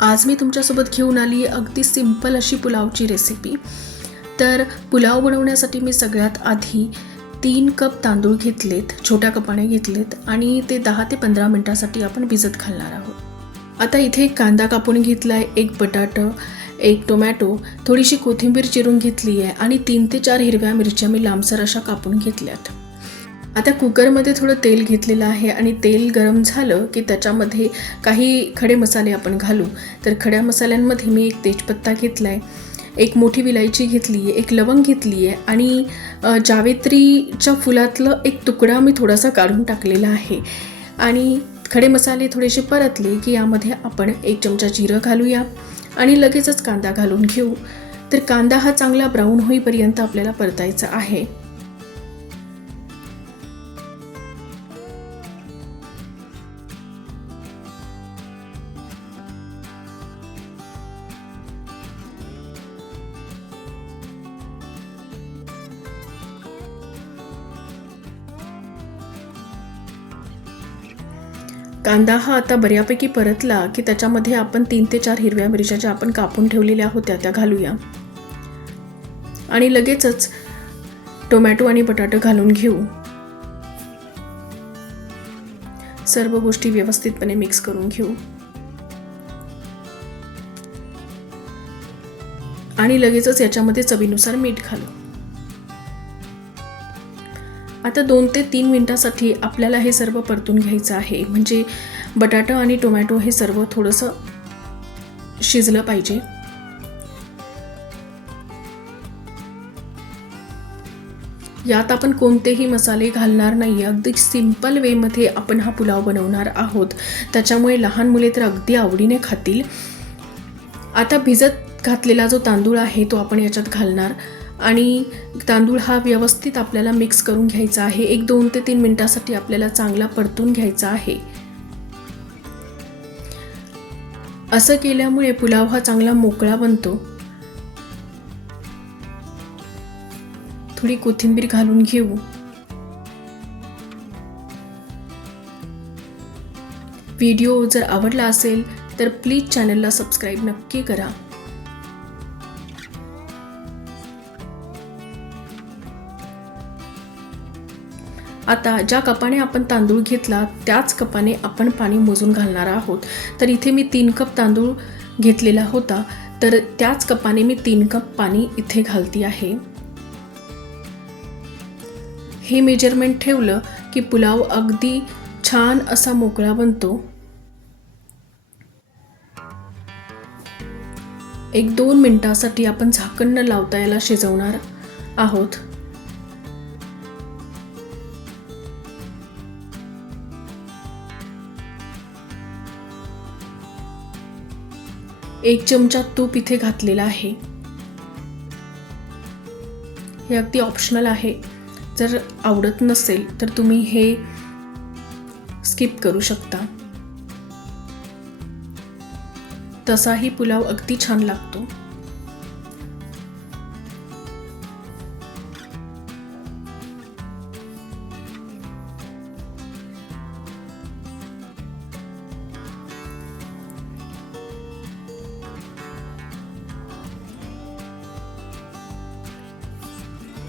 आज मी तुमच्यासोबत घेऊन आली अगदी सिंपल अशी पुलावची रेसिपी तर पुलाव बनवण्यासाठी मी सगळ्यात आधी तीन कप तांदूळ घेतलेत छोट्या कपाने घेतलेत आणि ते दहा ते पंधरा मिनटासाठी आपण भिजत घालणार आहोत. आता इथे एक कांदा कापून घेतला आहे एक बटाटं एक टोमॅटो थोडीशी कोथिंबीर चिरून घेतली आहे आणि तीन ते चार हिरव्या मिरच्या मी लांबसर अशा कापून घेतल्यात. आता कुकरमध्ये थोडं तेल घेतलेलं आहे आणि तेल गरम झालं की त्याच्यामध्ये काही खडे मसाले आपण घालू. तर खड्या मसाल्यांमध्ये मी एक तेजपत्ता घेतला आहे एक मोठी विलायची घेतली आहे एक लवंग घेतली आहे आणि जावेत्रीच्या फुलातलं एक तुकडा मी थोडासा काढून टाकलेला आहे. आणि खडे मसाले थोडेसे परतले की यामध्ये आपण एक चमचा जिरं घालूया आणि लगेचच कांदा घालून घेऊ. तर कांदा हा चांगला ब्राऊन होईपर्यंत आपल्याला परतायचा आहे. कांदा हा आता बऱ्यापैकी परतला की त्याच्यामध्ये आपण तीन ते चार हिरव्या मिरच्या ज्या आपण कापून ठेवलेल्या होत्या त्या घालूया. आणि लगेचच टोमॅटो आणि बटाटो घालून घेऊ. सर्व गोष्टी व्यवस्थितपणे मिक्स करून घेऊ. आणि लगेचच याच्यामध्ये चवीनुसार मीठ घालू. आता दोन ते तीन मिनटासाठी आपल्याला हे सर्व परतून घ्यायचं आहे. म्हणजे बटाटा आणि टोमॅटो हे सर्व थोडंसं शिजलं पाहिजे. यात आपण कोणतेही मसाले घालणार नाही अगदी सिंपल वेमध्ये आपण हा पुलाव बनवणार आहोत. त्याच्यामुळे लहान मुले तर अगदी आवडीने खातील. आता भिजत घातलेला जो तांदूळ आहे तो आपण याच्यात घालणार. आणि तांदूळ हा व्यवस्थित आपल्याला मिक्स करून घ्यायचा आहे. एक दोन ते तीन मिनटासाठी आपल्याला चांगला परतून घ्यायचा आहे. असं केल्यामुळे पुलाव हा चांगला मोकळा बनतो. थोडी कोथिंबीर घालून घेऊ. व्हिडिओ जर आवडला असेल तर प्लीज चॅनलला सबस्क्राईब नक्की करा. आता ज्या कपाने आपण तांदूळ घेतला त्याच कपाने आपण पाणी मोजून घालणार आहोत. तर इथे मी तीन कप तांदूळ घेतलेला होता. तर त्याच कपाने मी तीन कप पाणी इथे घालती आहे. हे मेजरमेंट ठेवलं की पुलाव अगदी छान असा मोकळा बनतो. एक दोन मिनटासाठी आपण झाकण न लावता याला शिजवणार आहोत. एक चमचा तूप इथे घातलेला आहे. हे अगदी ऑप्शनल आहे. जर आवडत नसेल तर तुम्ही हे स्किप करू शकता. तसाही पुलाव अगदी छान लागतो.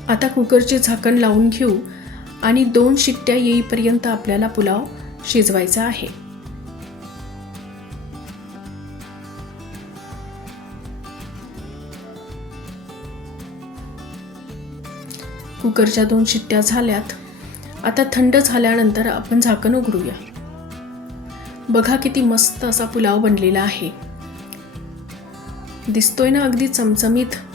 आता कुकरचे झाकण लावून घेऊ आणि दोन शिट्ट्या येईपर्यंत आपल्याला पुलाव शिजवायचा आहे. कुकरच्या दोन शिट्ट्या झाल्यात. आता थंड झाल्यानंतर आपण झाकण उघडूया. बघा किती मस्त असा पुलाव बनलेला आहे. दिसतोय ना अगदी चमचमीत?